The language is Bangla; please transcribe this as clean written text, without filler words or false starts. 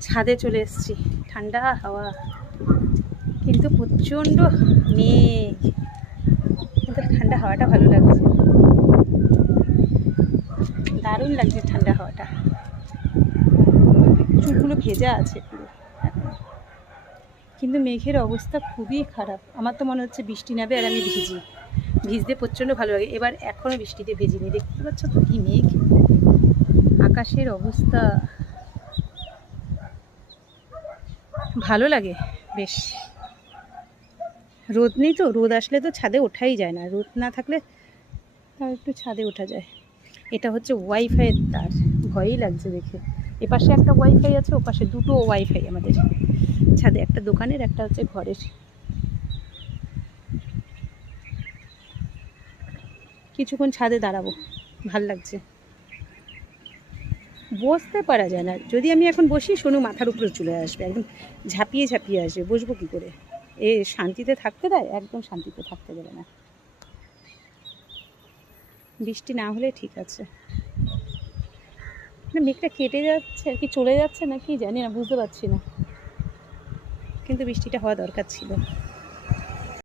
ছাদে চলে এসেছি, ঠান্ডা হাওয়া, কিন্তু প্রচণ্ড মেঘ। কিন্তু ঠান্ডা হাওয়াটা ভালো লাগছে, দারুণ লাগছে ঠান্ডা হাওয়াটা। চুলগুলো ভেজা আছে পুরো এখন, কিন্তু মেঘের অবস্থা খুবই খারাপ। আমার তো মনে হচ্ছে বৃষ্টি নামবে আর আমি ভিজতে প্রচণ্ড ভালো লাগে। এবার এখনও বৃষ্টিতে ভেজিনি, দেখতে পাচ্ছ তো কি মেঘ, আকাশের অবস্থা ভালো লাগে বেশ। রোদ নেই তো, রোদ আসলে তো ছাদে ওঠাই যায় না, রোদ না থাকলে তাও একটু ছাদে ওঠা যায়। এটা হচ্ছে ওয়াইফাইয়ের তার, ভয়ই লাগছে দেখে। এপাশে একটা ওয়াইফাই আছে, ওপাশে দুটো ওয়াইফাই আমাদের ছাদে, একটা দোকানের একটা হচ্ছে ঘরের। কিছুক্ষণ ছাদে দাঁড়াবো, ভাল লাগছে। বসতে পারা যায় না, যদি আমি এখন বসি সোনু মাথার উপরে চলে আসবে, একদম ঝাঁপিয়ে ঝাঁপিয়ে আসবে, বসবো কী করে? এ শান্তিতে থাকতে দেয়, একদম শান্তিতে থাকতে দেবে না। বৃষ্টি না হলে ঠিক আছে, মেঘটা কেটে যাচ্ছে আর কি, চলে যাচ্ছে না কি জানি না, বুঝতে পারছি না, কিন্তু বৃষ্টিটা হওয়া দরকার ছিল।